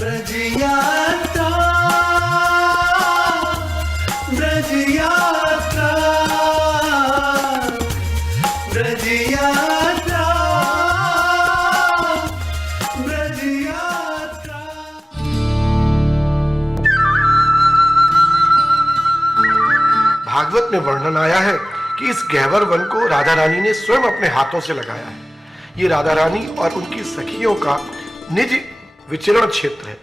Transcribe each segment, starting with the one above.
ब्रज यात्रा, ब्रज यात्रा, ब्रज यात्रा, ब्रज यात्रा। भागवत में वर्णन आया है कि इस गहवर वन को राधा रानी ने स्वयं अपने हाथों से लगाया है। ये राधा रानी और उनकी सखियों का निज विचरण क्षेत्र है।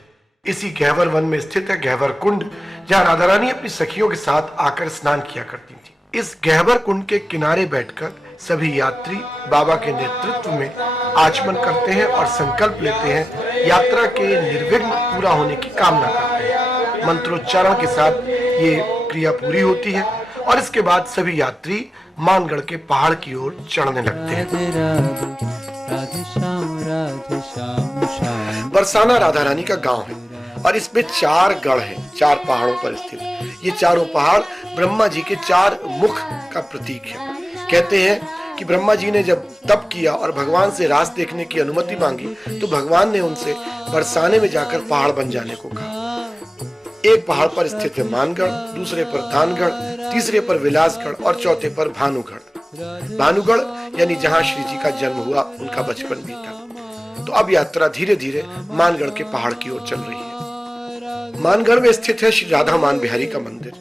इसी गहवर वन में स्थित है गहवर कुंड, जहाँ राधा रानी अपनी सखियों के साथ आकर स्नान किया करती थी। इस गहवर कुंड के किनारे बैठकर सभी यात्री बाबा के नेतृत्व में आचमन करते हैं और संकल्प लेते हैं, यात्रा के निर्विघ्न पूरा होने की कामना करते हैं। मंत्रोच्चारण के साथ ये क्रिया पूरी होती है और इसके बाद सभी यात्री मानगढ़ के पहाड़ की ओर चढ़ने लगते हैं। बरसाना राधा रानी का गांव है और इसमें 4 गढ़ हैं, 4 पहाड़ों पर स्थित। ये चारों पहाड़ ब्रह्मा जी के 4 मुख का प्रतीक है। कहते हैं कि ब्रह्मा जी ने जब तप किया और भगवान से रास देखने की अनुमति मांगी तो भगवान ने उनसे बरसाने में जाकर पहाड़ बन जाने को कहा। एक पहाड़ पर स्थित है मानगढ़, दूसरे पर दानगढ़, तीसरे पर विलासगढ़ और चौथे पर भानुगढ़। भानुगढ़ यानी जहाँ श्री जी का जन्म हुआ, उनका बचपन बीता। तो अब यात्रा धीरे धीरे मानगढ़ के पहाड़ की ओर चल रही है। मानगढ़ में स्थित है श्री राधा मान बिहारी का मंदिर।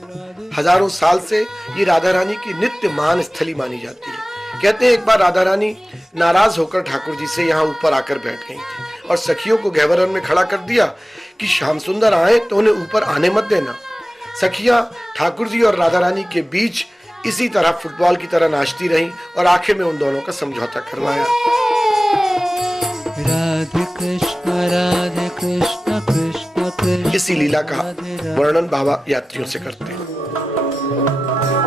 हजारों साल से ये राधा रानी की नित्य मान स्थली मानी जाती है। कहते हैं एक बार राधा रानी नाराज होकर ठाकुर जी से यहाँ ऊपर आकर बैठ गई थी और सखियों को गहवर में खड़ा कर दिया कि श्याम सुंदर आए तो उन्हें ऊपर आने मत देना। सखियां ठाकुर जी और राधा रानी के बीच इसी तरह फुटबॉल की तरह नाचती रहीं और आखिर में उन दोनों का समझौता करवाया। राधे कृष्ण कृष्ण कृष्ण। इसी लीला का वर्णन बाबा यात्रियों से करते हैं।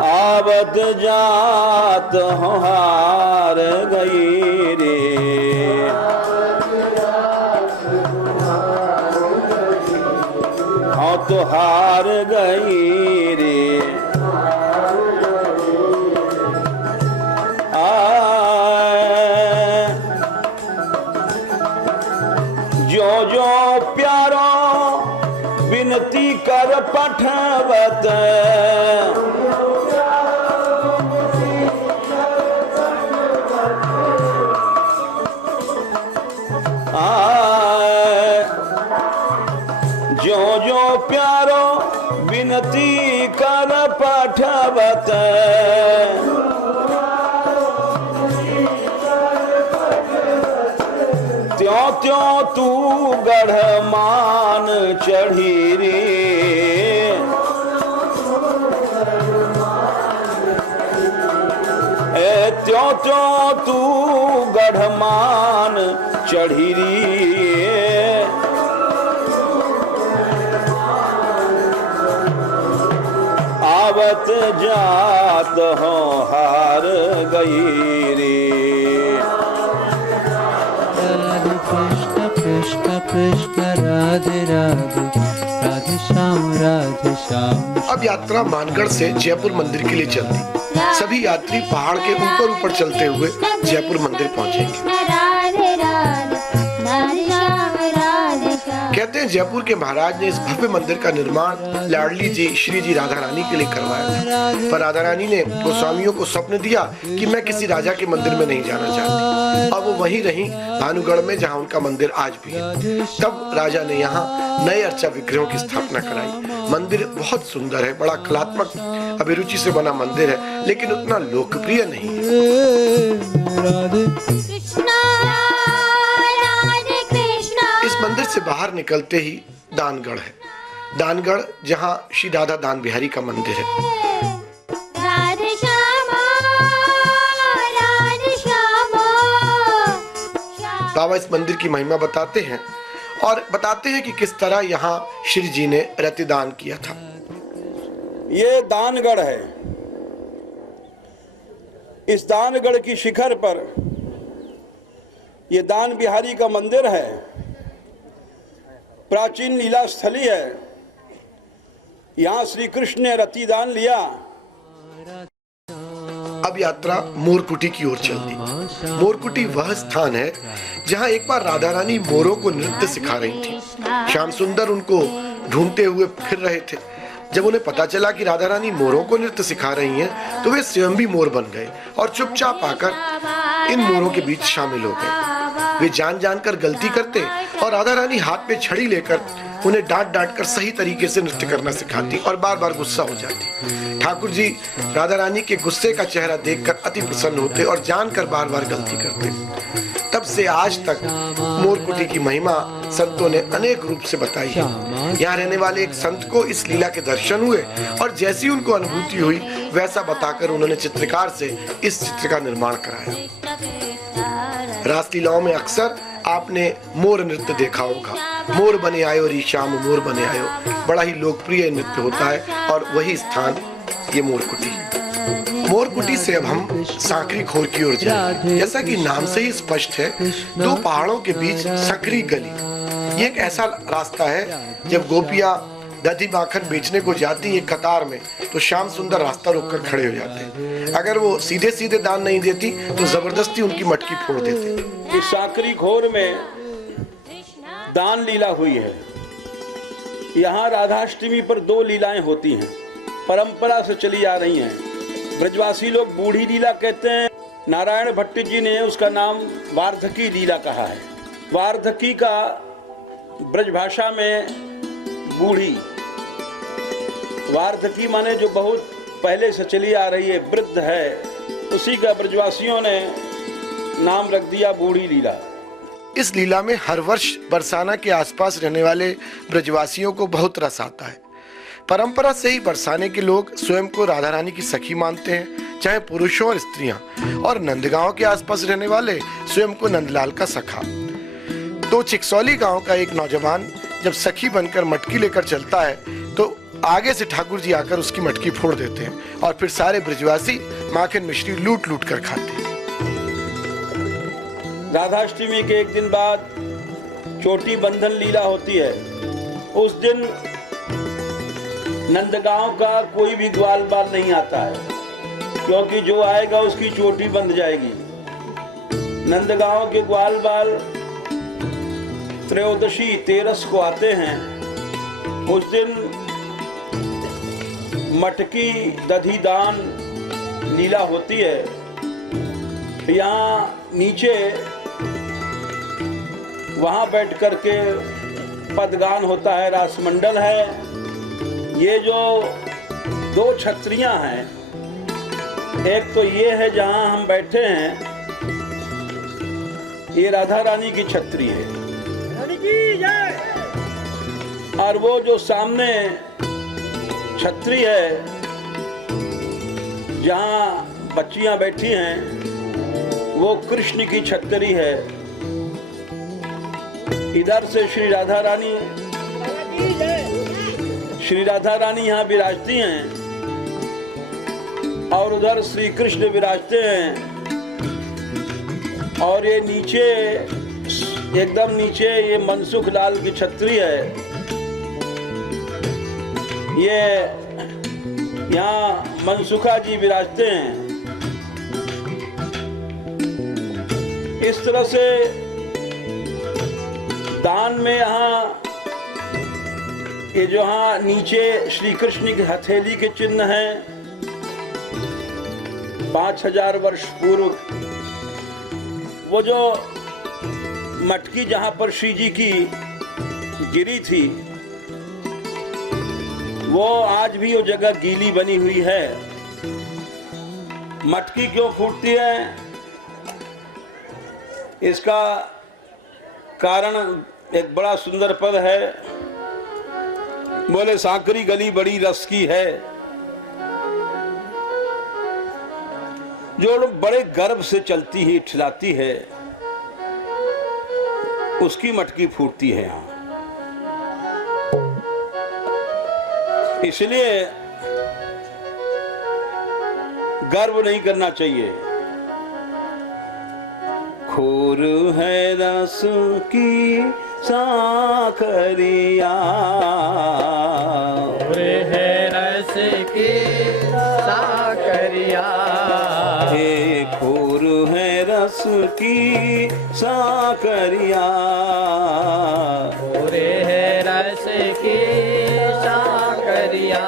आवत जात हो हार गई रे, हाँ तो हार गई रे। जो जो प्यारो विनती कर पठवत, जो जो प्यारो विनती कर पठवत, त्यों त्यों तू गढ़ मान चढ़ी रे। त्यों त्यों तू गढ़ मान चढ़ी रे। आवत जात हो हार गई रे। राधे कृष्ण कृष्ण कृष्ण राधे राधे, राधे श्याम। अब यात्रा मानगढ़ से जयपुर मंदिर के लिए चलती। सभी यात्री पहाड़ के ऊपर ऊपर चलते हुए जयपुर मंदिर पहुंचेंगे। कहते हैं जयपुर के महाराज ने इस भव्य मंदिर का निर्माण लाडली जी श्री जी राधा रानी के लिए करवाया था, पर राधा रानी ने गोस्वामियों को स्वप्न दिया कि मैं किसी राजा के मंदिर में नहीं जाना चाहती। अब वो वहीं रही भानुगढ़ में, जहाँ उनका मंदिर आज भी है। तब राजा ने यहाँ नए अर्चा विग्रहों की स्थापना कराई। मंदिर बहुत सुंदर है, बड़ा कलात्मक अभिरुचि से बना मंदिर है, लेकिन उतना लोकप्रिय नहीं है। इस मंदिर से बाहर निकलते ही दानगढ़ है। दानगढ़ जहाँ श्री राधा दान बिहारी का मंदिर है। बाबा इस मंदिर की महिमा बताते हैं और बताते हैं कि किस तरह यहाँ श्री जी ने रतिदान किया था। ये दानगढ़ है। इस दानगढ़ की शिखर पर ये दान बिहारी का मंदिर है। प्राचीन लीला स्थली है। यहाँ श्री कृष्ण ने रतिदान लिया। अब यात्रा मोरकुटी की ओर चलती। मोरकुटी वह स्थान है जहां एक बार राधा रानी मोरों को नृत्य सिखा रही थी। श्याम सुंदर उनको ढूंढते हुए फिर रहे थे। जब उन्हें पता चला कि राधा रानी मोरों को नृत्य सिखा रही हैं, तो वे स्वयं भी मोर बन गए और चुपचाप आकर इन मोरों के बीच शामिल हो गए। वे जान जानकर गलती करते और राधा रानी हाथ में छड़ी लेकर उन्हें डांट डांट कर सही तरीके से नृत्य करना सिखाती और बार बार गुस्सा हो जाती। ठाकुर जी राधा रानी के गुस्से का चेहरा देखकर अति प्रसन्न होते और जानकर बार बार गलती करते। तब से आज तक मोरकुटी की महिमा संतों ने अनेक रूप से बताई है। यहाँ रहने वाले एक संत को इस लीला के दर्शन हुए और जैसी उनको अनुभूति हुई वैसा बताकर उन्होंने चित्रकार से इस चित्र का निर्माण कराया। रासलीलाओं में अक्सर आपने मोर नृत्य देखा होगा। मोर बने आयो री श्याम मोर बने आयो, बड़ा ही लोकप्रिय नृत्य होता है और वही स्थान ये मोरकुटी। मोरकुटी से अब हम सांकरी खोर की ओर जाएंगे। जैसा कि नाम से ही स्पष्ट है, दो पहाड़ों के बीच संकरी गली। ये एक ऐसा रास्ता है जब गोपियां दधी माखन बेचने को जाती एक कतार में, तो श्याम सुंदर रास्ता रोककर खड़े हो जाते। अगर वो सीधे सीधे दान नहीं देती तो जबरदस्ती उनकी मटकी फोड़ देते। इस सांकरी खोर में दान लीला हुई है। यहाँ राधाष्टमी पर 2 लीलाएं होती हैं, परंपरा से चली आ रही हैं। ब्रजवासी लोग बूढ़ी लीला कहते हैं। नारायण भट्ट जी ने उसका नाम वार्धकी लीला कहा है। वार्धकी का ब्रज भाषा में बूढ़ी, वार्धकी माने जो बहुत पहले से चली आ रही है, वृद्ध है, उसी का ब्रजवासियों ने नाम रख दिया बूढ़ी लीला। इस लीला में हर वर्ष बरसाना के आसपास रहने वाले ब्रजवासियों को बहुत रस आता है। परंपरा से ही बरसाने के लोग स्वयं को राधा रानी की सखी मानते हैं, चाहे पुरुषों और स्त्रियां, और नंदगांव के आसपास रहने वाले स्वयं को नंदलाल का सखा। तो चिकसौली गांव का एक नौजवान जब सखी बनकर मटकी लेकर चलता है तो आगे से ठाकुर जी आकर उसकी मटकी फोड़ देते हैं और फिर सारे ब्रजवासी माखन मिश्री लूट लूट कर खाते हैं। राधाष्टमी के एक दिन बाद चोटी बंधन लीला होती है। उस दिन नंदगांव का कोई भी ग्वाल बाल नहीं आता है, क्योंकि जो आएगा उसकी चोटी बंध जाएगी। नंदगांव के ग्वाल बाल त्रयोदशी 13 को आते हैं। उस दिन मटकी दधी दान लीला होती है। यहाँ नीचे वहां बैठ करके पदगान होता है, रासमंडल है। ये जो 2 छत्रियां हैं, एक तो ये है जहां हम बैठे हैं, ये राधा रानी की छत्री है, और वो जो सामने छत्री है जहां बच्चियां बैठी हैं, वो कृष्ण की छतरी है। इधर से श्री राधा रानी यहाँ विराजती हैं और उधर श्री कृष्ण विराजते हैं। और ये नीचे, एकदम नीचे, ये मनसुख लाल की छतरी है। ये यहाँ मनसुखा जी विराजते हैं। इस तरह से दान में यहाँ ये जो यहाँ नीचे श्री कृष्ण की हथेली के चिन्ह हैं, 5000 वर्ष पूर्व वो जो मटकी जहां पर श्री जी की गिरी थी, वो आज भी वो जगह गीली बनी हुई है। मटकी क्यों फूटती है, इसका कारण एक बड़ा सुंदर पद है। बोले सांकरी गली बड़ी रस की है, जो बड़े गर्व से चलती है, ठिलाती है, उसकी मटकी फूटती है यहाँ। इसलिए गर्व नहीं करना चाहिए। खोर है रस की साखरिया, है रस की साखरिया, खूर है रस की साकरिया, पूरे है रस की साकरिया।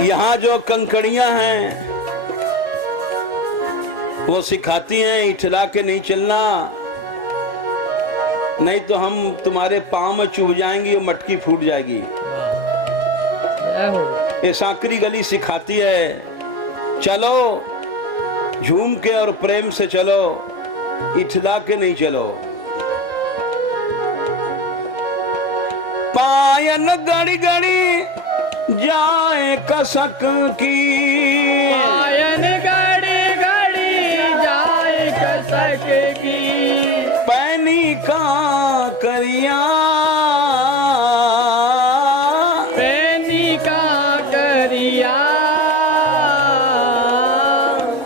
यहाँ जो कंकड़ियां हैं वो सिखाती हैं इठला के नहीं चलना, नहीं तो हम तुम्हारे पांव में चुभ जाएंगी और मटकी फूट जाएगी। ये सांकरी गली सिखाती है चलो झूम के और प्रेम से चलो, इठला के नहीं चलो। पायन गड़ी गड़ी जाए कसक की, पायन गड़ी गड़ी जाए कसक की, पैनी का करिया, पैनी का करिया।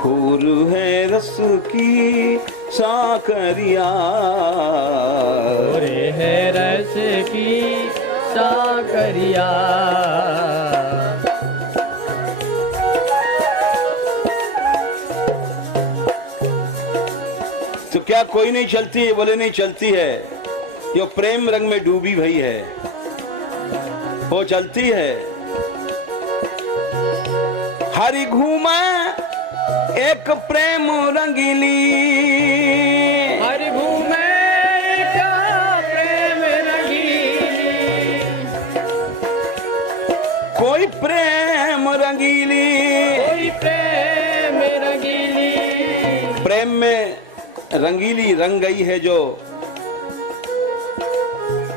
खूर है रस की साकरिया, पूरे है रस की साकरिया। तो क्या कोई नहीं चलती है? बोले नहीं चलती है, जो प्रेम रंग में डूबी भई है वो चलती है। हरि घूमे एक प्रेम रंगीली, हरि घूमे का प्रेम रंगीली, कोई प्रेम रंगीली, कोई प्रेम रंगीली। प्रेम में रंगीली रंग गई है जो,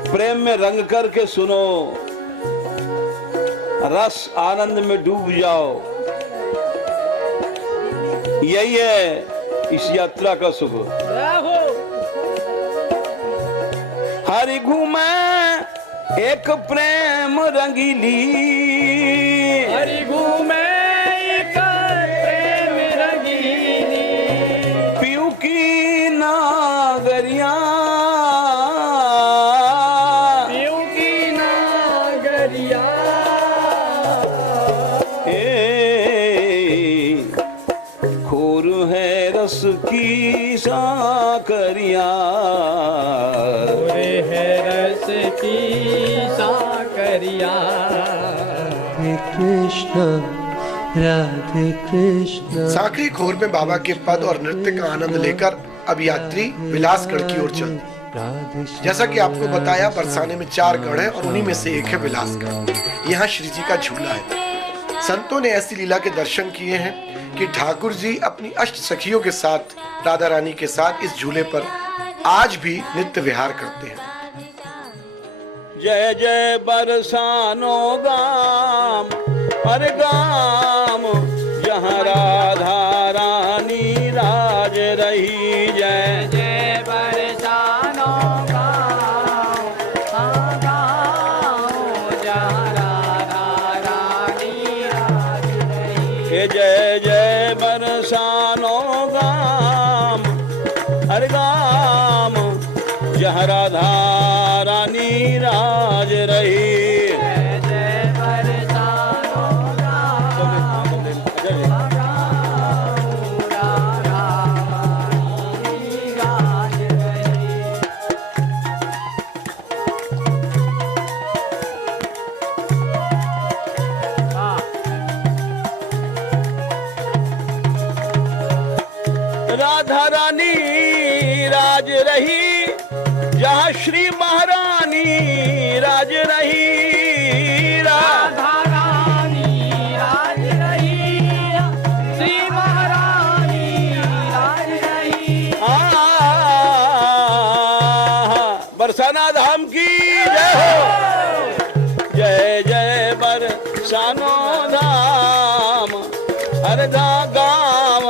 प्रेम में रंग करके सुनो, रस आनंद में डूब जाओ, यही है इस यात्रा का सुख। हरि घूमे एक प्रेम रंगीली, हरि घूमे एक प्रेम रंगीली, पीऊ की नागरिया, पीऊ की नागरिया। खूर है रस की साकरिया, पूरे है रस की साकरिया। राधे कृष्ण राधे कृष्ण। साकरी खोर में बाबा के पद और नृत्य का आनंद लेकर अब यात्री विलासगढ़ की ओर चलते। जैसा कि आपको बताया, बरसाने में 4 गढ़ हैं और उन्हीं में से एक है विलासगढ़। यहाँ श्री जी का झूला है। संतों ने ऐसी लीला के दर्शन किए हैं कि ठाकुर जी अपनी अष्ट सखियों के साथ, राधा रानी के साथ इस झूले पर आज भी नित्य विहार करते हैं। जय जय बरसानो गाम, अरे गाम जहाँ राधा रानी राज रही। जय जय बरसानो गाँव, जहाँ राधा रानी राज रही। हे जय जय बरसानो गाम, अरे गाम जहाँ राधा रानी राज रही। जय जय बरसानो गाँव, राधा रानी राज रही। राधा रानी राज रही, जहाँ श्री महारानी राज रही। राधा रानी राज रही, श्री महारानी राज रही। बरसाना धाम की जय हो। जय जय बरसानो धाम, हर गाँव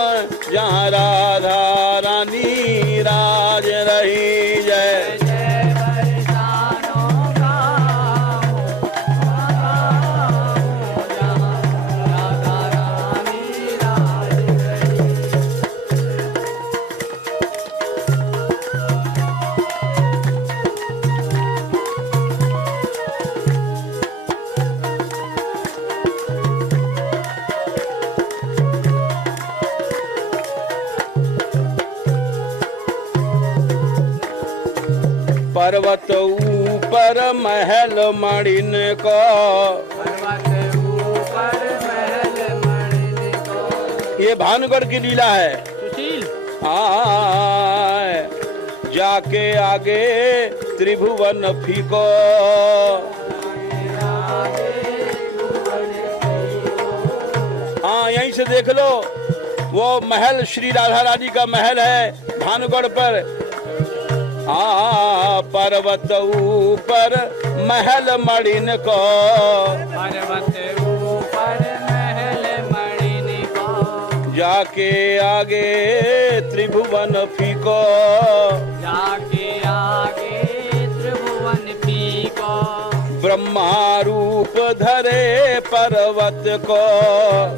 जहाँ राधा रानी राज रही। जय जय बरसानो गाँव, जहाँ राधा रानी राज रही। पर्वत ऊपर महल मणिन को, पर्वत ऊपर महल मणिन को। ये भानुगढ़ की लीला है। सुशील आए जाके आगे त्रिभुवन फीको, हाँ यहीं से देख लो, वो महल श्री राधा रानी का महल है भानुगढ़ पर। पर्वत ऊपर महल मणिन को, पर्वत ऊपर महल मणिन को। जाके आगे त्रिभुवन फीको, जाके आगे त्रिभुवन फीको। ब्रह्मा रूप धरे पर्वत को,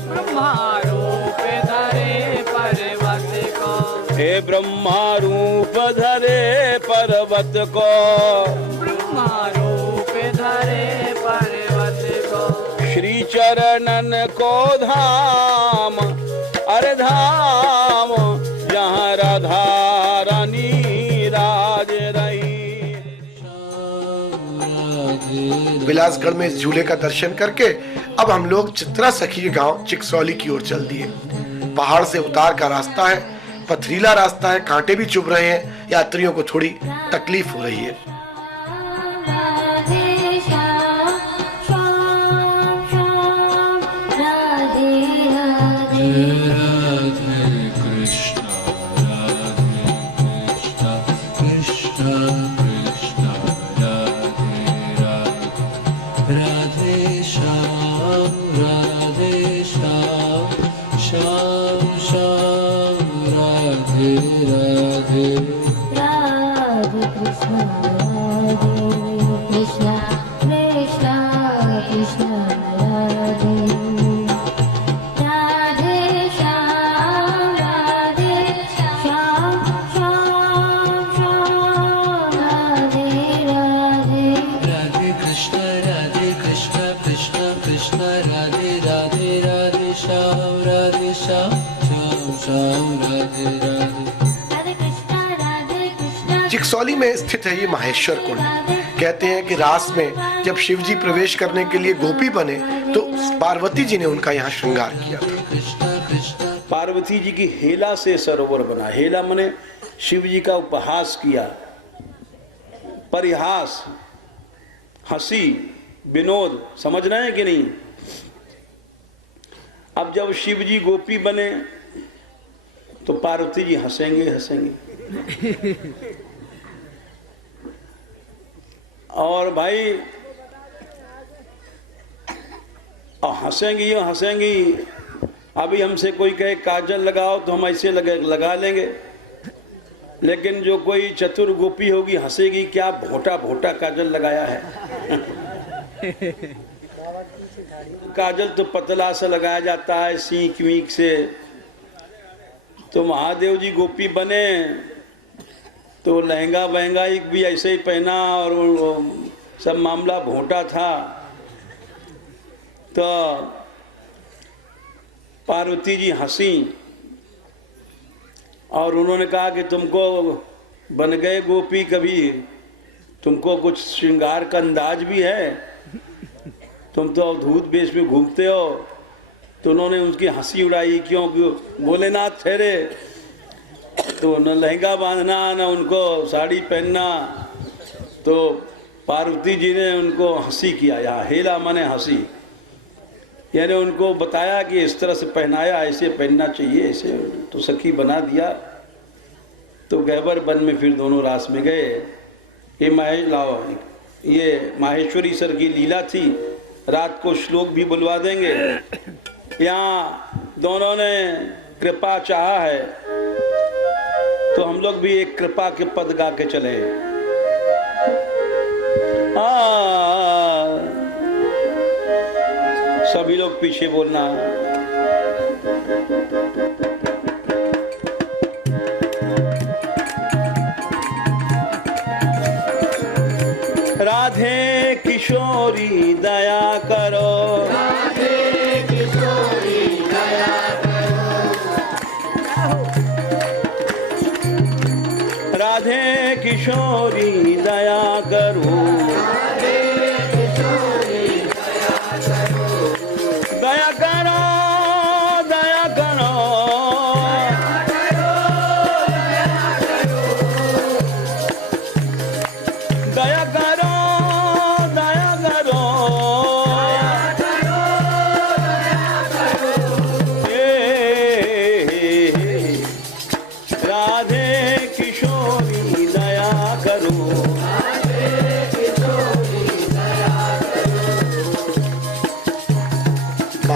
ब्रह्मा रूप धरे पर्वत को। हे ब्रह्मा रूप धरे पर्वत को, ब्रह्मा रूप धरे पर्वत को। श्री चरणन को धाम, अरे धाम जहाँ राधा रानी राज रही। बिलासगढ़ में इस झूले का दर्शन करके अब हम लोग चित्रा सखी के गांव चिकसौली की ओर चल दिए। पहाड़ से उतार का रास्ता है, पथरीला रास्ता है, कांटे भी चुभ रहे हैं, यात्रियों को थोड़ी तकलीफ हो रही है। राधे श्याम श्याम श्याम राधे राधे। राधे कृष्ण कृष्ण कृष्ण राधे राधे। राधे श्याम श्याम श्याम राधे राधे। राधे कृष्ण कृष्ण कृष्ण कृष्ण राधे। राधे श्याम श्याम श्याम राधे राधे। राधे कृष्ण कृष्ण कृष्ण राधे राधे। राधे श्याम श्याम श्याम राधे राधे। राधे कृष्ण चिकसौली में स्थित है ये माहेश्वर कुंड। कहते हैं कि रास में जब शिव जी प्रवेश करने के लिए गोपी बने तो पार्वती जी ने उनका यहाँ श्रृंगार किया था। पार्वती जी की हेला से सरोवर बना। हेला मने शिव जी का उपहास किया, परिहास, हंसी, विनोद, समझ रहे हैं कि नहीं। अब जब शिव जी गोपी बने तो पार्वती जी हंसेंगे हंसेंगे। और भाई हंसेंगी हंसेंगी। अभी हमसे कोई कहे काजल लगाओ तो हम ऐसे लगा लेंगे, लेकिन जो कोई चतुर गोपी होगी हंसेगी, क्या भोटा भोटा काजल लगाया है। काजल तो पतला सा लगाया जाता है सीख वीख से। तो महादेव जी गोपी बने तो लहंगा वहंगा एक भी ऐसे ही पहना और सब मामला भोटा था। तो पार्वती जी हंसी और उन्होंने कहा कि तुमको बन गए गोपी कभी, तुमको कुछ श्रृंगार का अंदाज भी है, तुम तो अवधूत वेश में घूमते हो। तो उन्होंने उनकी हंसी उड़ाई, क्यों भोलेनाथ ठहरे तो न लहंगा बांधना न उनको साड़ी पहनना। तो पार्वती जी ने उनको हंसी किया, यहाँ हेला माने हंसी, यानी उनको बताया कि इस तरह से पहनाया, ऐसे पहनना चाहिए, ऐसे तो सखी बना दिया। तो गहबर वन में फिर दोनों रास में गए। ये माहेश्वरी सर की लीला थी। रात को श्लोक भी बुलवा देंगे। यहाँ दोनों ने कृपा चाहा है तो हम लोग भी एक कृपा के पद गा के चले। सभी लोग पीछे बोलना। राधे किशोरी दया करो, राधे किशोरी दया करो, राधे किशोरी दया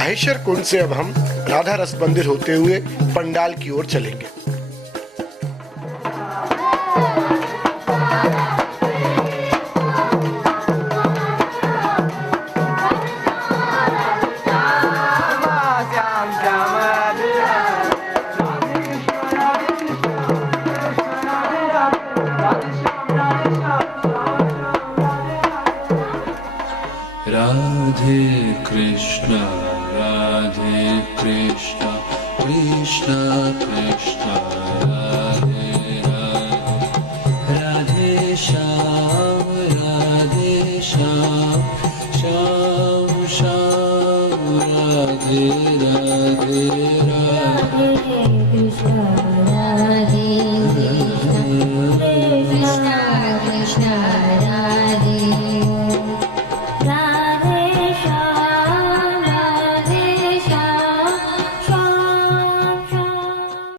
माहेश्वर कुंड से अब हम राधा रस मंदिर होते हुए पंडाल की ओर चलेंगे। राधे कृष्ण कृष्ण कृष्ण राधे राधे राधे श्याम